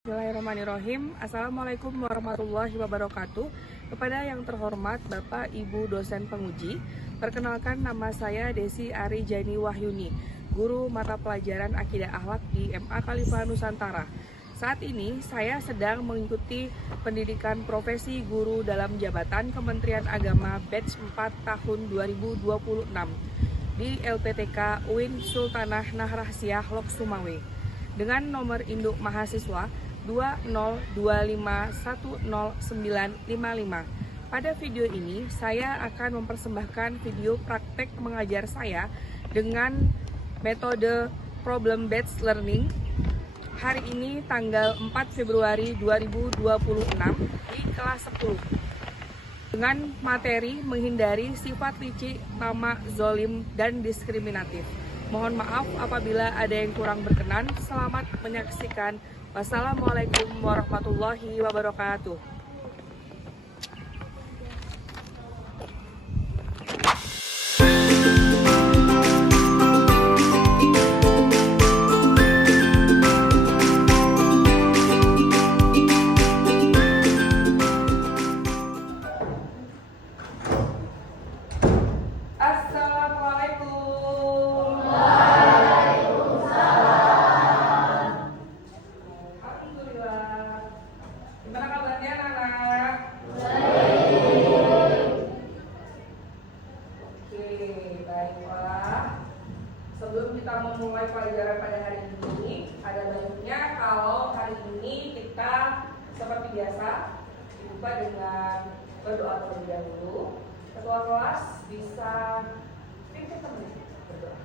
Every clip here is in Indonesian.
Bismillahirrahmanirrahim. Assalamualaikum warahmatullahi wabarakatuh. Kepada yang terhormat Bapak Ibu dosen penguji, perkenalkan nama saya Desi Ari Jani Wahyuni, guru mata pelajaran Akidah Akhlak di MA Khalifah Nusantara. Saat ini saya sedang mengikuti pendidikan profesi guru dalam jabatan Kementerian Agama batch 4 tahun 2026 di LPTK UIN Sultanah Nahrahsiah Lok Sumawe dengan nomor induk mahasiswa 202510955. Pada video ini saya akan mempersembahkan video praktek mengajar saya dengan metode problem based learning. Hari ini tanggal 4 Februari 2026 di kelas 10 dengan materi menghindari sifat licik, tamak, zolim, dan diskriminatif. Mohon maaf apabila ada yang kurang berkenan. Selamat menyaksikan. Wassalamualaikum warahmatullahi wabarakatuh. Gimana kabarnya anak-anak? Oke, baiklah. Sebelum kita memulai pelajaran pada hari ini, ada baiknya kalau hari ini kita seperti biasa dibuka dengan berdoa terlebih dahulu. Ketua kelas bisa berdoa.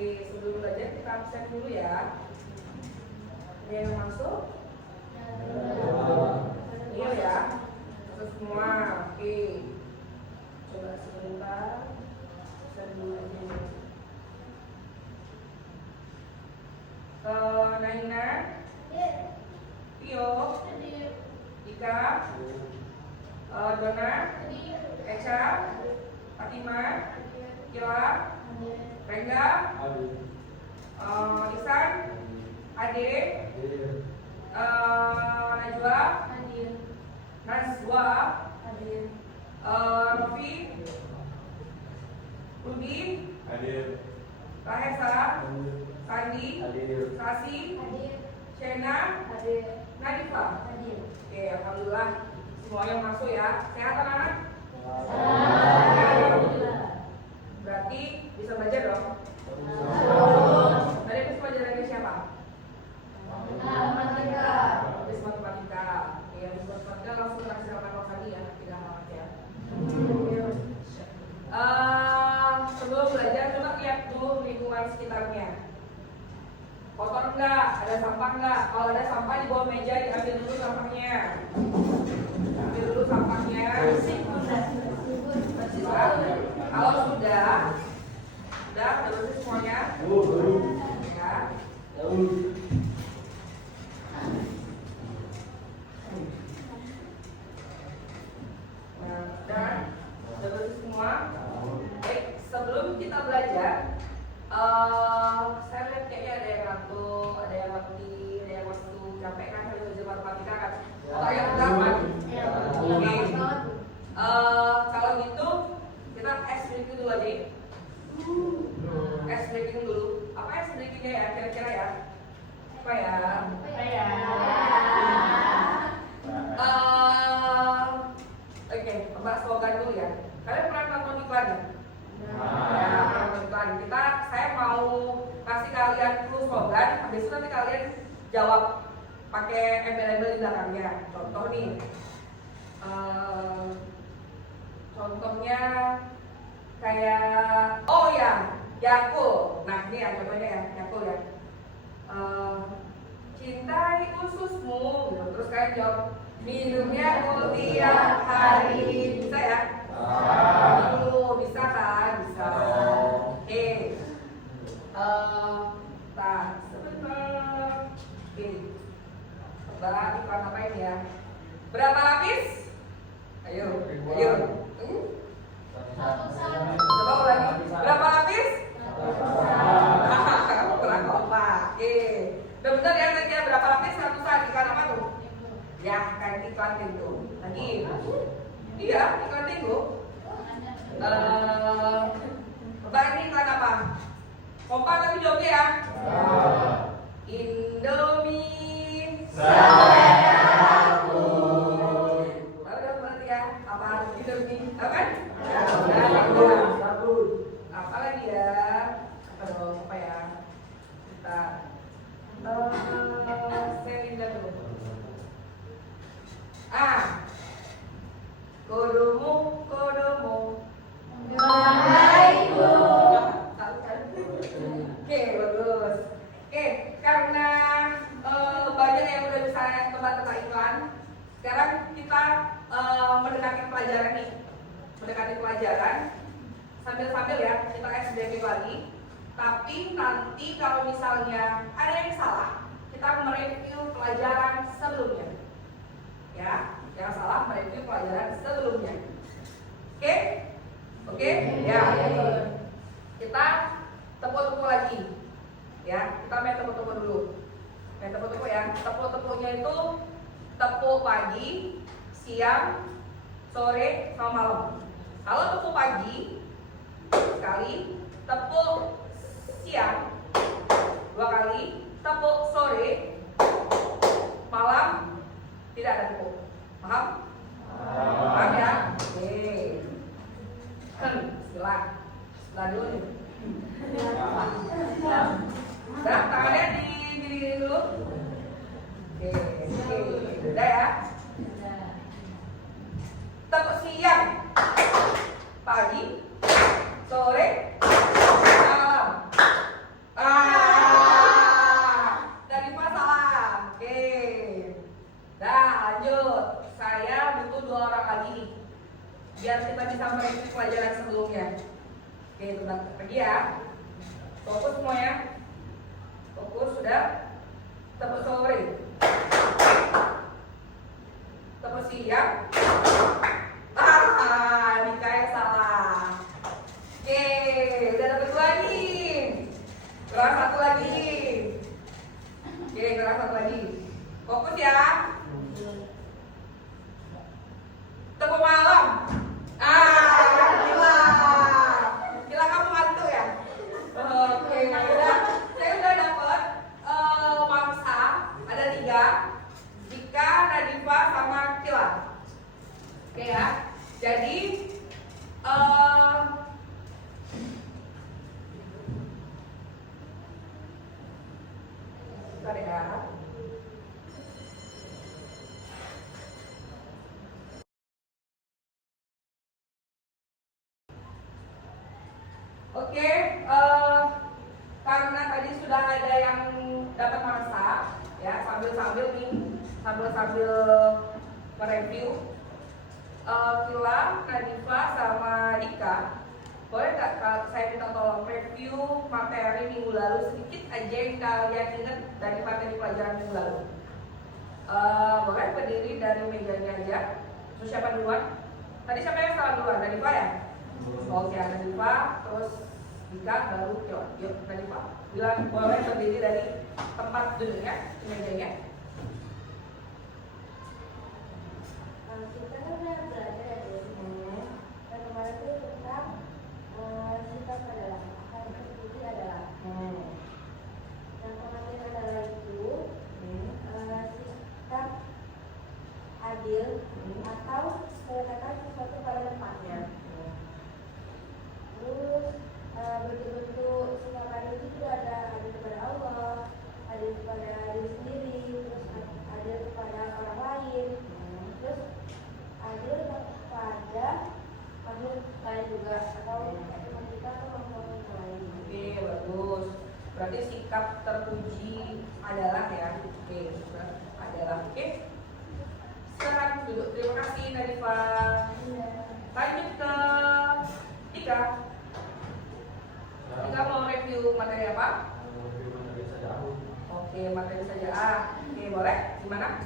Sebelum belajar kita absen dulu ya. Ada yang masuk? Iya ya. Masuk semua. Oke. Coba sebentar. Absen dulu aja. Naina, Tio, Ika, Dona, Eca, Fatima, Kila, Rengga, Isan, Ade, Najwa, Nazwa, Novi, Rudi, Rahesa, Sandi, Sasi, Shena, Nadifa. Oke, alhamdulillah semua yang masuk ya. Sehat anak-anak? Berarti bisa belajar dong? Tadi habis pelajarannya siapa? Matematika. Habis matematika. Oke, habis matematika langsung kasih nama kali ya, tidak amat ya. Sebelum belajar coba lihat dulu lingkungan sekitarnya. Kotor enggak? Ada sampah enggak? Kalau ada sampah di bawah meja diambil dulu sampahnya. Ambil dulu sampahnya. Kalau sudah bersih semuanya. Ya. Dan udah bersih semua. Baik, sebelum kita belajar, saya lihat kayaknya ada yang ngantuk, ada yang letih, ada yang waktu capek kan habis belajar matematika kan. Atau yang berapa? Oke. Kalau gitu kita ice breaking dulu aja. Ice breaking dulu. Apa ice breakingnya ya? Kira-kira ya? Apa ya? Oke, bahas slogan dulu ya. Kalian pernah nonton iklan ya? Ya, pernah nonton iklan. Saya mau kasih kalian clue slogan. Habis itu nanti kalian jawab pakai embel-embel di belakangnya. Contoh nih, contohnya kayak, oh ya, Yakult. Nah ini ya contohnya ya, Yakult ya. Cintai ususmu, gitu. Terus kalian jawab, minumnya tiap hari. Bisa ya? Dulu bisa kan? Bisa. Oke. Sebentar. Oke. Coba iklan apa ini ya? Berapa lapis? Ayo. Coba ulangi. Berapa lapis? Kamu kurang kompak. Oke. Udah bener ya tadi ya, berapa lapis ratusan? Iklan apa tuh? Ya, kayak iklan Tigo. Lagi. Iya, iklan Tigo. Coba ini iklan apa? Kompak tapi jawabnya ya. Indomie. Udah berarti ya. Apa Indomie? Apa? Apa lagi ya? Apa ya? Kita Selinda dulu. Kodomo. Oke, bagus. Oke, karena banyak yang udah bisa tebak-tebak iklan, sekarang kita mendekati pelajaran nih. Mendekati pelajaran sambil-sambil ya, kita SDM lagi. Tapi nanti kalau misalnya ada yang salah, kita mereview pelajaran sebelumnya. Ya, yang salah mereview pelajaran sebelumnya. Oke? Oke? Ya. Kita tepuk-tepuk lagi. Ya, kita main tepuk-tepuk dulu. Main tepuk-tepuk ya. Tepuk-tepuknya itu tepuk pagi, siang, sore, sama malam. Kalau tepuk pagi sekali, tepuk siang 2 kali, tepuk sore, malam tidak ada tepuk. Paham? Paham ya? Oke. Sebelah dulu nih. Udah, tangannya didiriin dulu. Oke. Udah ya. Tepuk siang, pagi, sore, malam. Dari masalah. Oke. Dah, lanjut. Saya butuh 2 orang lagi nih, biar kita bisa mereview pelajaran sebelumnya. Oke, teman pergi ya. Fokus semua ya. Fokus, sudah. Tepuk sore, tepuk siang. Dika yang salah. Oke, udah dapat 2 nih. Kurang 1 lagi. Oke, kurang 1 lagi. Fokus ya. Tepuk malam. Gila kamu ngantuk ya. Oke, saya udah dapat mangsa ada 3, Dika, Nadifa, sama Kila. Oke ya. Jadi bentar ya. Oke, karena tadi sudah ada yang dapat mangsa, ya sambil-sambil mereview. Kila, Nadifa, sama Dika, boleh nggak saya minta tolong review materi minggu lalu sedikit aja yang kalian ingat dari materi pelajaran minggu lalu. Boleh berdiri dari mejanya aja. Terus siapa duluan? Tadi siapa yang salah duluan? Nadifa ya? Oke, Nadifa. Terus Jika baru kilat. Yuk, tadi Pak. Bilang boleh berdiri dari tempat duduknya, mejanya. Kita kan udah belajar ya dari dan kemarin itu tentang sikap adalah akan berdiri adalah. Yang kemarin adalah itu sikap adil atau meletakkan sesuatu pada tempatnya. Terus bentuk-bentuk sikap adil itu juga ada adil kepada Allah, adil kepada diri sendiri, terus adil kepada orang lain, terus adil kepada makhluk lain juga atau teman kita atau makhluk lain. Oke, bagus. Berarti sikap terpuji adalah ya. Oke, adalah. Oke. Silakan duduk. Terima kasih Nadifa. Lanjut ke Tika. Tika mau review materi apa? Oke, materi saja. Oke, boleh. Gimana?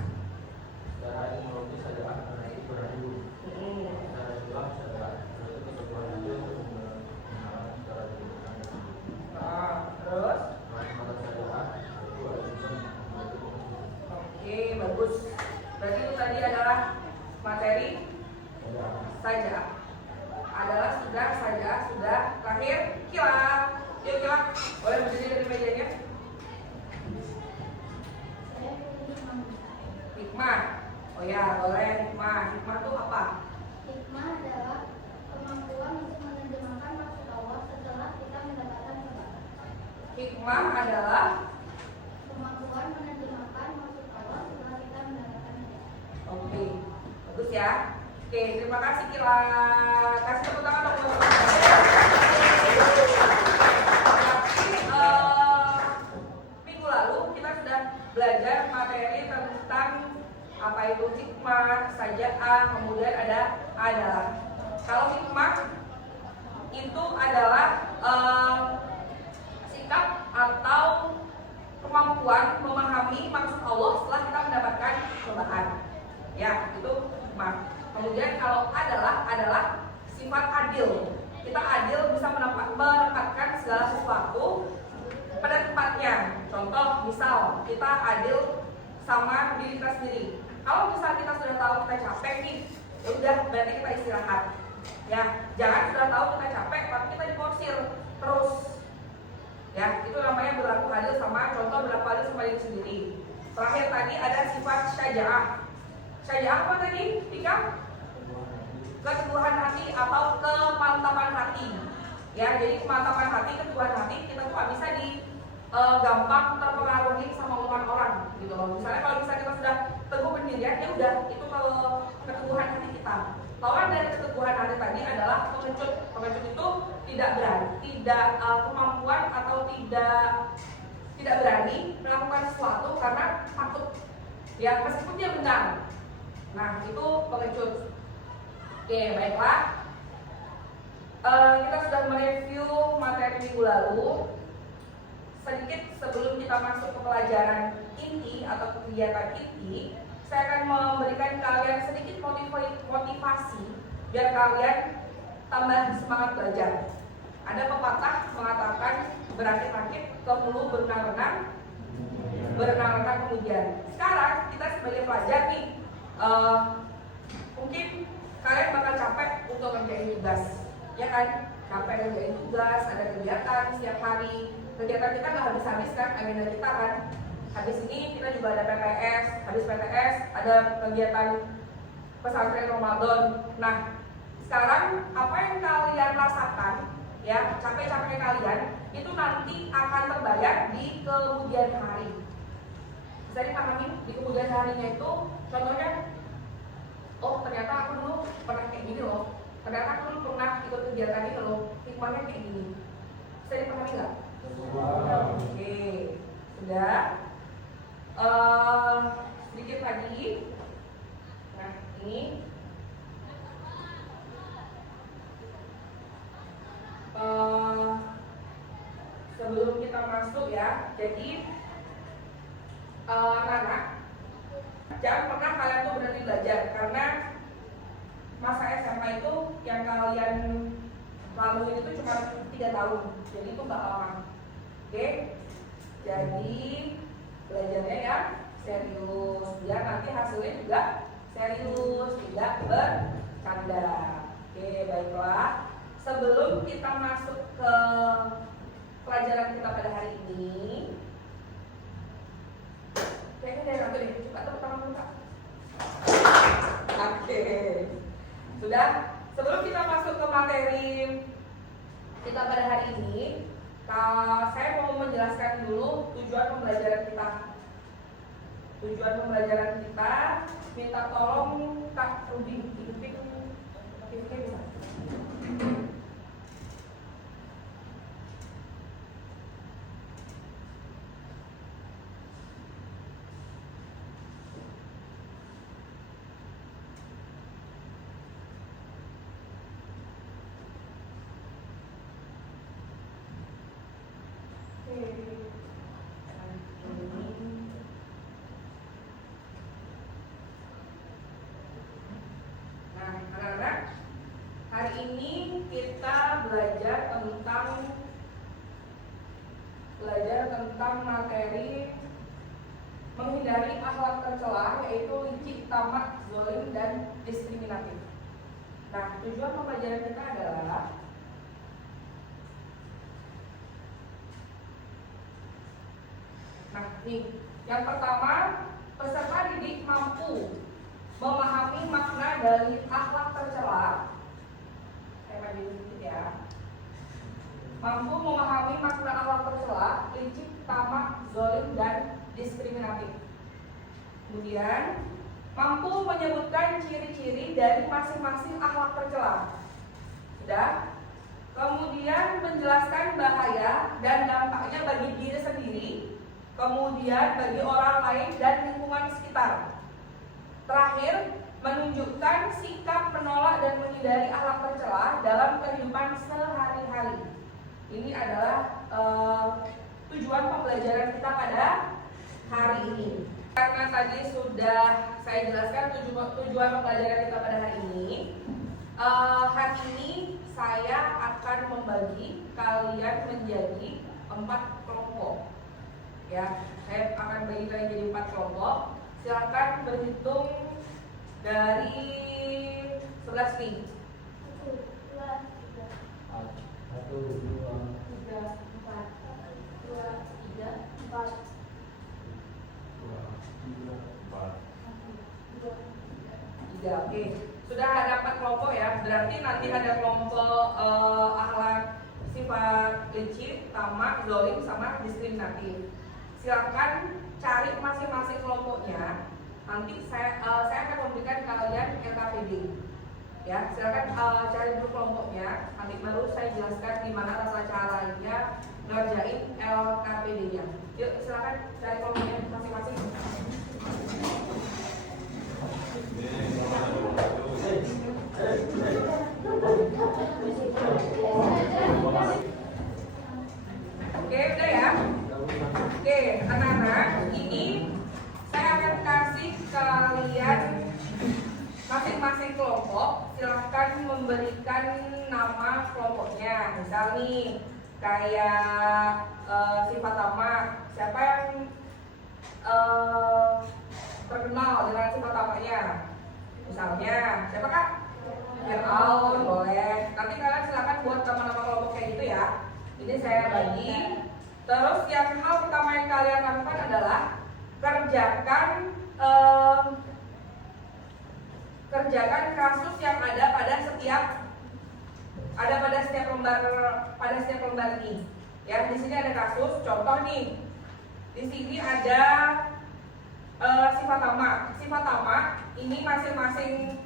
Cara ini melukis saja karena itu berayu. Cara dua saja itu keseluruhan itu cara dibutuhkan. Terus? Mata saja itu ada tulisan. Oke, bagus. Berarti itu tadi adalah materi saja. Adalah sudah saja sudah terakhir kilat. Yuk kilat. Boleh berdiri dari mejanya. Hikmah. Oh ya, boleh hikmah. Hikmah itu apa? Hikmah adalah kemampuan untuk menerjemahkan maksud Allah setelah kita mendapatkan kebaikan. Hikmah adalah Kemampuan menerjemahkan maksud Allah setelah kita mendapatkan kebaikan. oke, bagus ya. Oke, terima kasih Kila. Kasih tepuk tangan dong buat teman-teman. Tapi minggu lalu kita sudah belajar materi tentang apa itu hikmah, saja'ah, kemudian ada adalah. Kalau hikmah itu adalah sikap atau kemampuan memahami maksud Allah setelah kita mendapatkan cobaan. Ya, itu hikmah. Kemudian kalau adalah sifat adil. Kita adil bisa menempatkan segala sesuatu pada tempatnya. Contoh, misal kita adil sama diri kita sendiri. Kalau misal kita sudah tahu kita capek nih, ya udah berarti kita istirahat. Ya, jangan sudah tahu kita capek tapi kita diforsir terus. Ya, itu namanya berlaku adil sama contoh berlaku adil sama diri sendiri. Terakhir tadi ada sifat syaja'ah. Syaja'ah apa tadi? Tika? Keteguhan hati atau kemantapan hati. Ya, jadi kemantapan hati, keteguhan hati kita tuh gak bisa gampang terpengaruhi sama omongan orang gitu loh. Misalnya kalau misalnya kita sudah teguh pendirian, ya udah itu keteguhan hati kita. Lawan dari keteguhan hati tadi adalah pengecut. Pengecut itu tidak berani, tidak kemampuan atau tidak berani melakukan sesuatu karena takut. Ya, meskipun dia benar. Nah, itu pengecut. Oke, baiklah. Kita sudah mereview materi minggu lalu. Sedikit sebelum kita masuk ke pelajaran inti atau kegiatan inti, saya akan memberikan kalian sedikit motivasi biar kalian tambah semangat belajar. Ada pepatah mengatakan berakit-akit ke hulu berenang-renang kemudian. Sekarang kita sebagai pelajar nih, mungkin kalian bakal capek untuk ngerjain tugas, ya kan? Capek ngerjain tugas, ada kegiatan setiap hari. Kegiatan kita nggak habis-habis kan, agenda kita kan. Habis ini kita juga ada PTS, habis PTS ada kegiatan pesantren Ramadan. Nah, sekarang apa yang kalian rasakan, ya capek-capeknya kalian, itu nanti akan terbayar di kemudian hari. Bisa dipahami di kemudian harinya itu, contohnya, oh ternyata aku dulu pernah kayak gini loh, ternyata aku dulu pernah ikut kegiatan ini loh, hikmahnya kayak gini. Bisa dipahami nggak? Oke, sudah. Sedikit lagi. Nah, ini sebelum kita masuk ya, jadi anak-anak jangan pernah kalian tuh berhenti belajar, karena masa SMA itu yang kalian laluin itu cuma 3 tahun, jadi itu nggak lama. Oke, jadi belajarnya ya serius, biar nanti hasilnya juga serius, tidak bercanda. Oke, baiklah. Sebelum kita masuk ke pelajaran kita pada hari ini, kayaknya dari satu deh, coba tepuk tangan dulu Kak. Oke, sudah. Sebelum kita masuk ke materi kita pada hari ini, saya mau menjelaskan dulu tujuan pembelajaran kita. Tujuan pembelajaran kita, minta tolong Kak Ruby hidupin bisa. Nah, anak-anak, hari ini kita belajar tentang materi menghindari akhlak tercela, yaitu licik, tamak, zalim, dan diskriminatif. Nah, tujuan pembelajaran kita adalah yang pertama, peserta didik mampu memahami makna dari akhlak tercela. Saya maju sedikit ya. Mampu memahami makna akhlak tercela, licik, tamak, zalim, dan diskriminatif. Kemudian, mampu menyebutkan ciri-ciri dari masing-masing akhlak tercela. Sudah. Kemudian menjelaskan bahaya dan dampaknya bagi diri sendiri, kemudian bagi orang lain dan lingkungan sekitar. Terakhir, menunjukkan sikap menolak dan menghindari akhlak tercela dalam kehidupan sehari-hari. Ini adalah tujuan pembelajaran kita pada hari ini. Karena tadi sudah saya jelaskan tujuan pembelajaran kita pada hari ini, hari ini saya akan membagi kalian menjadi 4 kelompok. Ya, saya akan bagi kalian jadi 4 kelompok. Silakan berhitung dari 11 nih. 1, 2, 3, 4, 2, 3, 4, 3, oke. Sudah ada 4 kelompok ya. Berarti nanti ada kelompok akhlak sifat licik, tamak, zalim, sama diskriminatif. Silakan cari masing-masing kelompoknya. Nanti saya akan memberikan kalian LKPD. Ya, silakan cari dulu kelompoknya. Nanti baru saya jelaskan gimana tata caranya ngerjain LKPD-nya. Yuk, silakan cari kelompoknya masing-masing. Oke, udah ya. Oke, anak-anak, ini saya akan kasih kalian masing-masing kelompok. Silahkan memberikan nama kelompoknya. Misal nih, kayak sifat tamak. Siapa yang terkenal dengan sifat tamaknya? Misalnya, siapa Kak? Fir'aun, boleh. Nanti kalian silahkan buat nama-nama kelompok kayak gitu ya. Ini saya bagi. Terus yang hal pertama yang kalian lakukan adalah kerjakan kasus yang ada pada setiap lembar ini. Ya, di sini ada kasus. Contoh nih, di sini ada sifat tamak. Sifat tamak ini masing-masing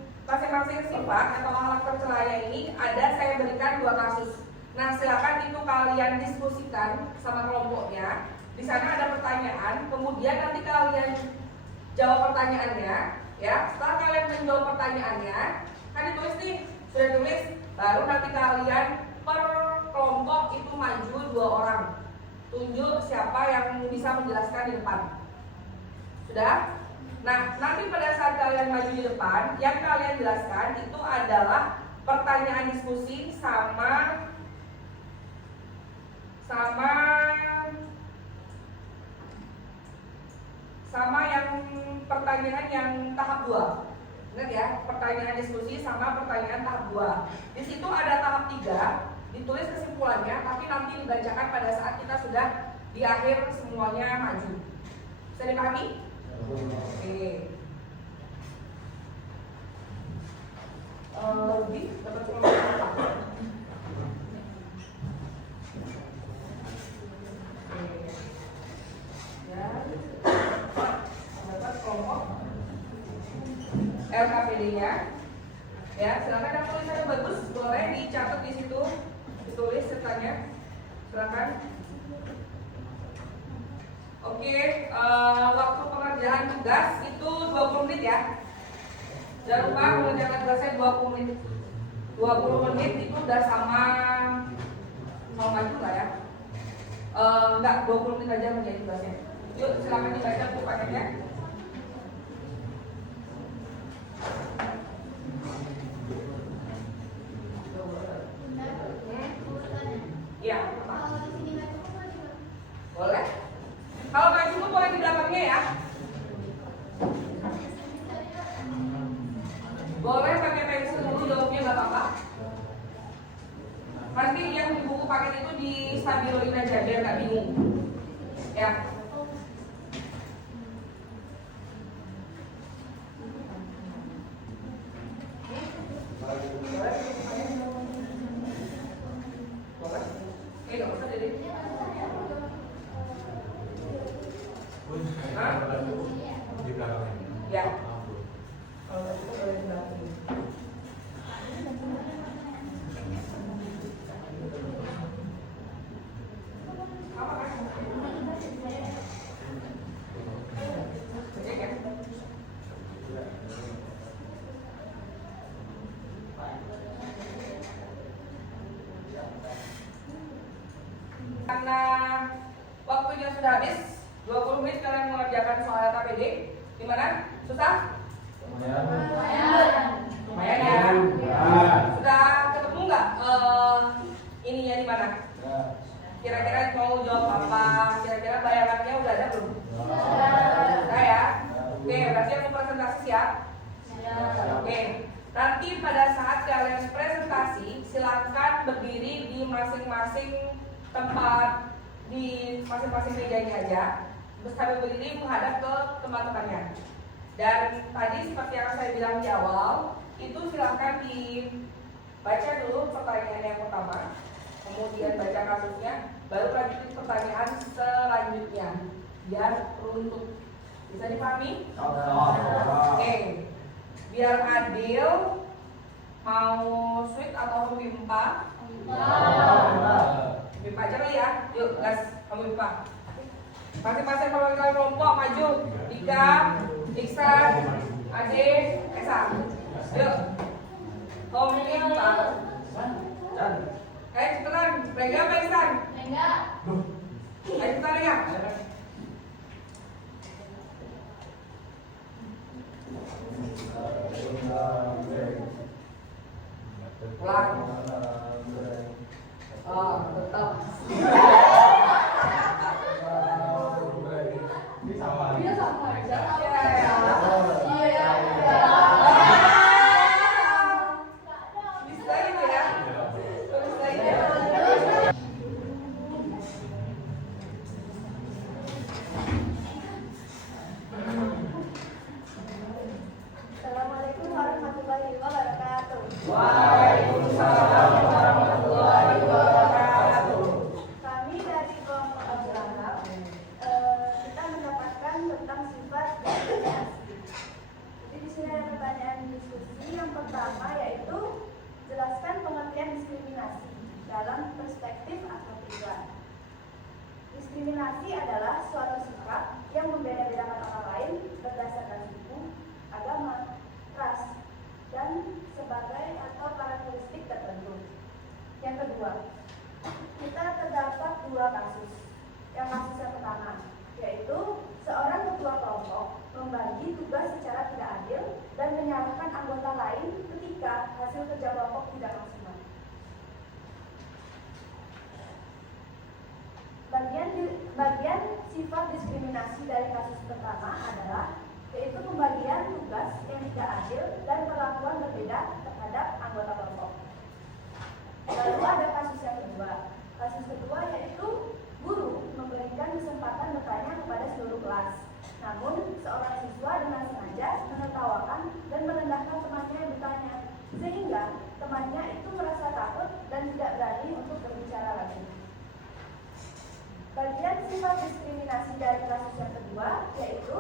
sifat atau akhlak tercelanya ini saya berikan 2 kasus. Nah, silakan itu kalian diskusikan sama kelompoknya. Di sana ada pertanyaan, kemudian nanti kalian jawab pertanyaannya, ya. Setelah kalian menjawab pertanyaannya, kan ditulis nih, sudah tulis, baru nanti kalian per kelompok itu maju 2 orang. Tunjuk siapa yang bisa menjelaskan di depan. Sudah? Nah, nanti pada saat kalian maju di depan, yang kalian jelaskan itu adalah pertanyaan diskusi sama dibacakan pada saat kita sudah di akhir semuanya maju. Bisa dipahami? Oke. Lebih dapat kelompok berapa? Ya, dapat kelompok LKPD-nya. Ya, silakan yang tulisannya bagus, boleh dicatat di situ, ditulis sertanya. Silakan. Oke, waktu pengerjaan tugas itu 20 menit ya. Jangan lupa mengerjakan tugasnya 20 menit. 20 menit itu udah sama maju nggak ya? Enggak, 20 menit aja menjadi tugasnya. Yuk, silakan dibaca tuh paketnya. Iya, boleh. Kalau nggak cukup boleh di belakangnya ya. Boleh pakai pensil dulu jawabnya nggak apa-apa. Nanti yang di buku paket itu di stabiloin aja biar nggak bingung. Ya. Nggak usah deh. Di belakangnya. Ya. Kalau nggak cukup boleh di belakang. Karena waktunya sudah habis, 20 menit kalian mengerjakan soal KPD. Gimana? Susah? Lumayan ya. Sudah ketemu nggak ininya di mana? Kira-kira mau jawab apa? Kira-kira bayangannya udah ada belum? Sudah ya. Oke, berarti aku presentasi siap? Oke. Nanti pada saat kalian presentasi, silakan berdiri di masing-masing tempat di masing-masing mejanya aja. Terus sambil berdiri menghadap ke teman-temannya. Dan tadi seperti yang saya bilang di awal, itu silakan dibaca dulu pertanyaan yang pertama, kemudian baca kasusnya, baru lanjutin pertanyaan selanjutnya, biar runtut. Bisa dipahami? Oke. Biar adil, mau sweet atau pimpa? Pimpa aja kali ya. Yuk, gas, pimpa. Masing-masing perwakilan kelompok maju. Dika, Iksan, Ade, Esa. Yuk. Pimpa. Cepetan, Rega apa Iksan? Rega. Ayo cepetan Rega. Pulang. Oh, tetap. Dia sama aja. Iya. Bisa gitu ya. Bisa ya. Assalamualaikum warahmatullahi wabarakatuh. Waalaikumsalam warahmatullahi wabarakatuh. Kami dari kelompok Abu Lahab, kita mendapatkan tentang sifat diskriminasi. Jadi di sini ada pertanyaan diskusi yang pertama, yaitu jelaskan pengertian diskriminasi dalam perspektif akhlak. Diskriminasi adalah suatu sikap yang membeda-bedakan orang lain berdasarkan suku, agama, ras, dan sebagai atau karakteristik tertentu. Yang kedua, kita terdapat dua kasus. Yang kasus yang pertama, yaitu seorang ketua kelompok membagi tugas secara tidak adil dan menyalahkan anggota lain ketika hasil kerja kelompok tidak maksimal. Bagian sifat diskriminasi dari kasus pertama adalah yaitu pembagian tugas yang tidak adil dan perlakuan berbeda terhadap anggota kelompok. Lalu ada kasus yang kedua, Kasus kedua yaitu guru memberikan kesempatan bertanya kepada seluruh kelas. Namun, seorang siswa dengan sengaja menertawakan dan merendahkan temannya yang bertanya, sehingga temannya itu merasa takut dan tidak berani untuk berbicara lagi. Bagian sifat diskriminasi dari kasus yang kedua yaitu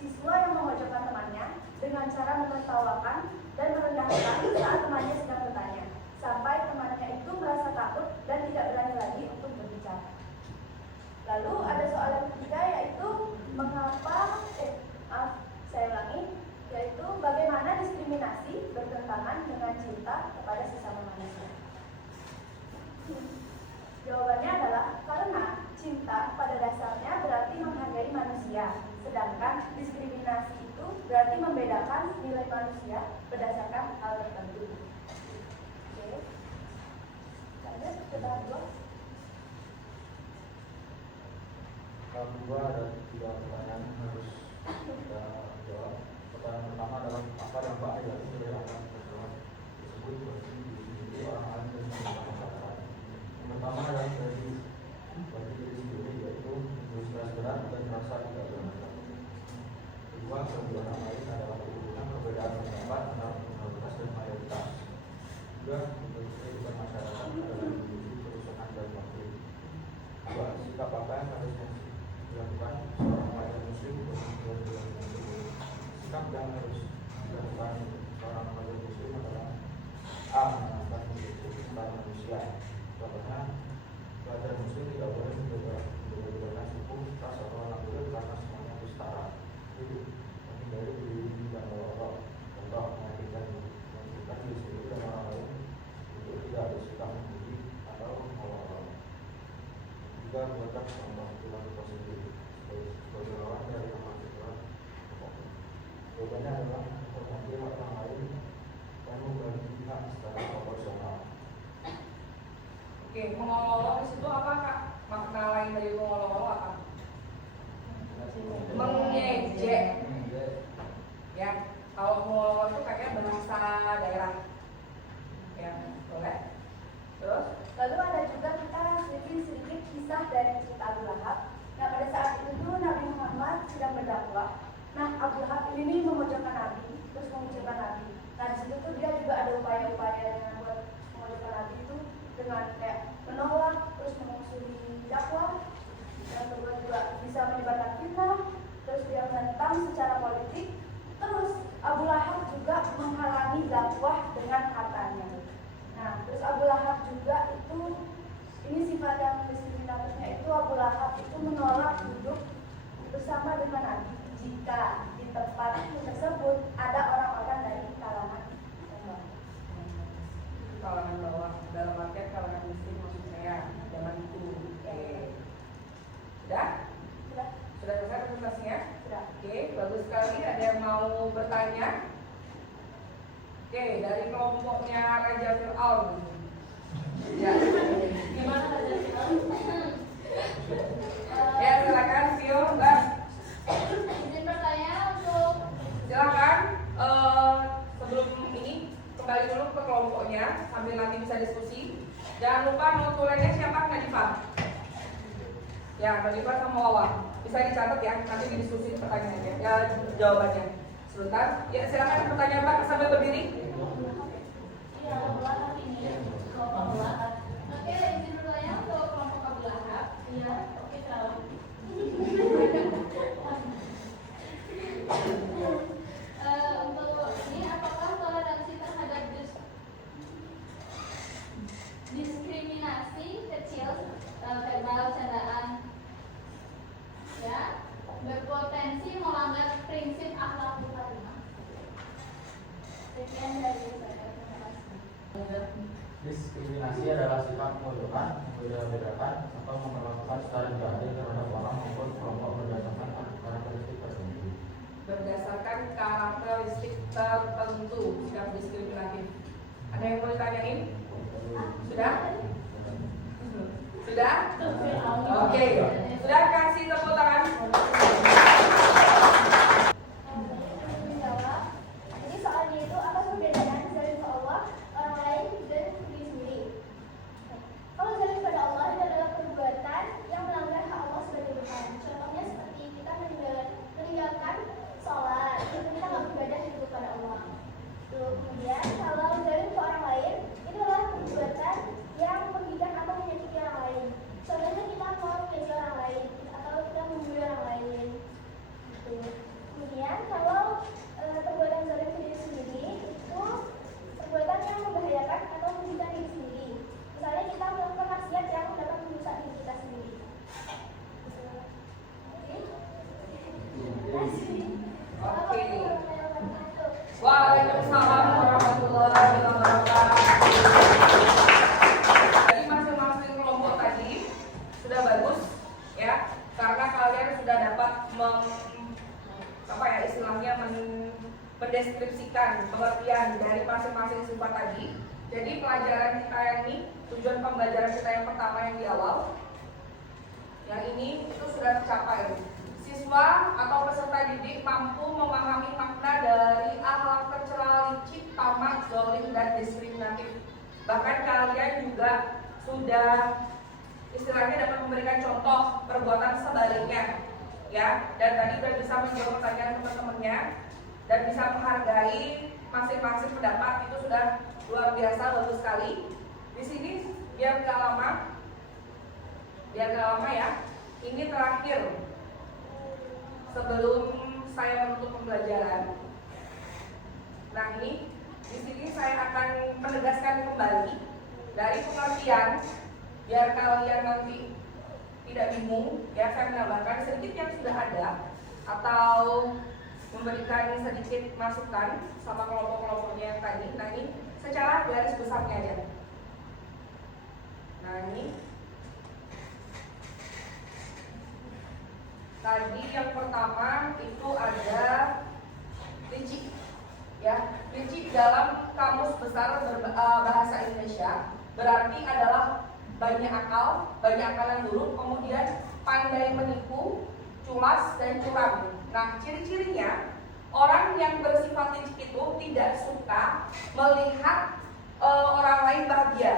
siswa yang memojokkan temannya dengan cara menertawakan dan merendahkan saat temannya sedang bertanya, sampai temannya itu merasa takut dan tidak berani lagi untuk berbicara. Lalu ada soal yang ketiga yaitu yaitu bagaimana diskriminasi bertentangan dengan cinta kepada sesama manusia. Jawabannya adalah karena cinta pada dasarnya berarti menghargai manusia, sedangkan diskriminasi itu berarti membedakan nilai manusia berdasarkan hal tertentu. Oke. Lanjut ke tahap 2. Tahap 2 ada 3 pertanyaan yang harus kita jawab. Pertanyaan pertama adalah apa dampak negatif dari akan persoalan tersebut bagi diri orang lain dan masyarakat. Yang pertama adalah bagi diri sendiri, yaitu stres berat dan merasa tidak bermanfaat. Kedua, bagi orang lain adalah hubungan perbedaan pendapat antara minoritas dan mayoritas. Juga bagi kehidupan masyarakat adalah memicu kerusakan dan konflik. Dua, sikap apa yang harusnya dilakukan seorang pelajar muslim untuk sikap yang harus dilakukan seorang pelajar muslim adalah A. Menanamkan kehidupan manusia. Contohnya, pelajar muslim tidak boleh membedakan suku, ras atau lampir karena semuanya itu setara. Jadi, menghindari diri dan orang-orang, contoh menyakitkan diri sendiri dan orang lain untuk tidak bersikap membenci atau melawan. Juga membuat contoh perilaku positif sebagai lawan dari amal fitrah. Jawabannya adalah menghormati orang lain dan membagi hak secara proporsional. Oke, mengolok-olok di situ apa Kak? Makna lain dari mengolok-olok apa? Mengejek. Ya, kalau mengolok itu kayaknya bahasa daerah. Ya, boleh. Terus? Lalu ada juga kita sedikit kisah dari cerita Abu Lahab. Nah, pada saat itu Nabi Muhammad sedang berdakwah. Nah, Abu Lahab ini memojokkan Nabi, terus mengucilkan Nabi. Nah, di situ tuh dia juga ada upaya-upaya yang buat memojokkan Nabi itu dengan kayak menolak, terus mengusuli dakwah. Yang kedua juga bisa menyebarkan fitnah, terus dia menentang secara politik. Terus Abu Lahab juga menghalangi dakwah dengan hartanya. Nah, terus Abu Lahab juga itu, ini sifat yang diskriminatifnya itu Abu Lahab itu menolak duduk bersama dengan Nabi jika di tempat tersebut ada orang-orang dari kalangan bawah. Kalangan bawah, dalam artian kalangan miskin maksud saya, zaman itu. Oke. Sudah? Sudah? Sudah selesai presentasinya? Sudah. Oke, bagus sekali. Ada yang mau bertanya? Oke, dari kelompoknya Raja Fir'aun. Ya. Gimana Raja Fir'aun? Ya, silakan Vio, Mbak. Izin bertanya untuk Silakan. Sebelum ini kembali dulu ke kelompoknya sambil nanti bisa diskusi. Jangan lupa notulennya siapa? Nadifah. Ya, Nadifah sama Wawa. Bisa dicatat ya, nanti didiskusi pertanyaannya. Ya, jawabannya. Sebentar. Ya, silakan pertanyaan Mbak sambil berdiri. Iya, Abu Lahab ini kelompok Abu Lahab. Oke, izin bertanya untuk kelompok Abu Lahab. Iya, oke tahu. Untuk ini apakah toleransi terhadap diskriminasi kecil, verbal, candaan, ya, berpotensi melanggar prinsip akhlakul karimah? Sekian dari saya. Terima kasih. Diskriminasi adalah sikap memojokkan, membeda-bedakan, atau memperlakukan secara tidak adil terhadap orang maupun kelompok berdasarkan karakteristik tertentu. Berdasarkan karakteristik tertentu, sikap diskriminatif. Ada yang mau ditanyain? Sudah? Sudah? Oke. Sudah, kasih tepuk tangan. Jadi soalnya itu apa perbedaan zalim ke Allah, orang lain dan diri sendiri? Kalau zalim pada Allah mendeskripsikan pengertian dari masing-masing sifat tadi. Jadi pelajaran kita yang ini, tujuan pembelajaran kita yang pertama yang di awal, yang ini itu sudah tercapai. Siswa atau peserta didik mampu memahami makna dari akhlak tercela, licik, tamak, zalim, dan diskriminatif. Bahkan kalian juga sudah istilahnya dapat memberikan contoh perbuatan sebaliknya, ya. Dan tadi sudah bisa menjawab pertanyaan teman-temannya dan bisa menghargai masing-masing pendapat, itu sudah luar biasa, bagus sekali. Di sini biar gak lama ya. Ini terakhir sebelum saya menutup pembelajaran. Nah ini di sini saya akan menegaskan kembali dari pengertian biar kalian nanti tidak bingung. Ya, saya menambahkan sedikit yang sudah ada atau memberikan sedikit masukan sama kelompok-kelompoknya yang tadi. Nah ini secara garis besarnya aja. Nah ini tadi yang pertama itu ada licik, ya. Licik dalam Kamus Besar Bahasa Indonesia berarti adalah banyak akal yang buruk, kemudian pandai menipu, culas dan curang. Nah, ciri-cirinya orang yang bersifat licik itu tidak suka melihat orang lain bahagia,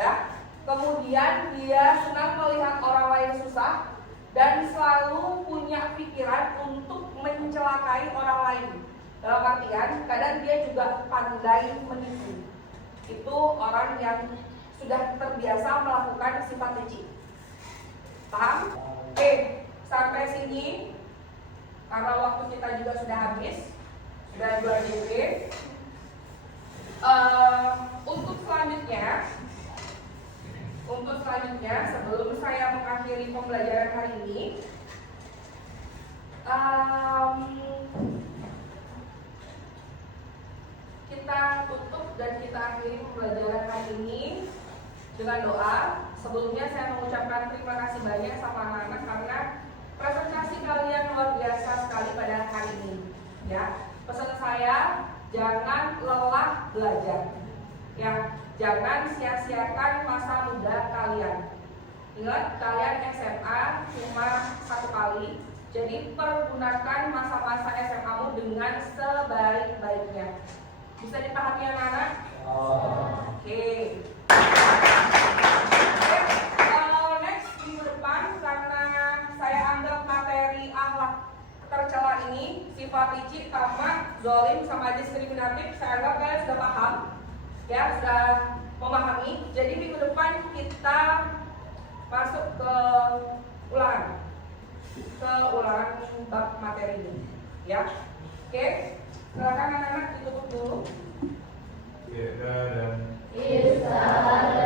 ya. Kemudian dia senang melihat orang lain susah dan selalu punya pikiran untuk mencelakai orang lain. Dalam artian, kadang dia juga pandai menipu. Itu orang yang sudah terbiasa melakukan sifat licik. Paham? Oke, sampai sini karena waktu kita juga sudah habis, sudah 2 JP. Untuk selanjutnya, sebelum saya mengakhiri pembelajaran hari ini, kita tutup dan kita akhiri pembelajaran hari ini dengan doa. Sebelumnya saya mengucapkan terima kasih banyak sama anak-anak karena presentasi kalian luar biasa sekali pada hari ini. Ya, pesan saya, jangan lelah belajar. Ya, jangan sia-siakan masa muda kalian. Ingat, kalian SMA cuma 1 kali. Jadi pergunakan masa-masa SMA-mu dengan sebaik-baiknya. Bisa dipahami anak-anak? Oke. Next minggu depan, karena saya anggap materi akhlak tercela ini, sifat licik, tamak, zalim, sama diskriminatif, saya anggap kalian sudah paham, ya, sudah memahami. Jadi minggu depan kita masuk ke ulangan bab materi ini, ya. Oke, silakan anak-anak ditutup dulu. Kita dan doaan.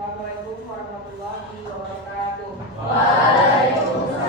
Assalamualaikum warahmatullahi wabarakatuh. Waalaikumsalam.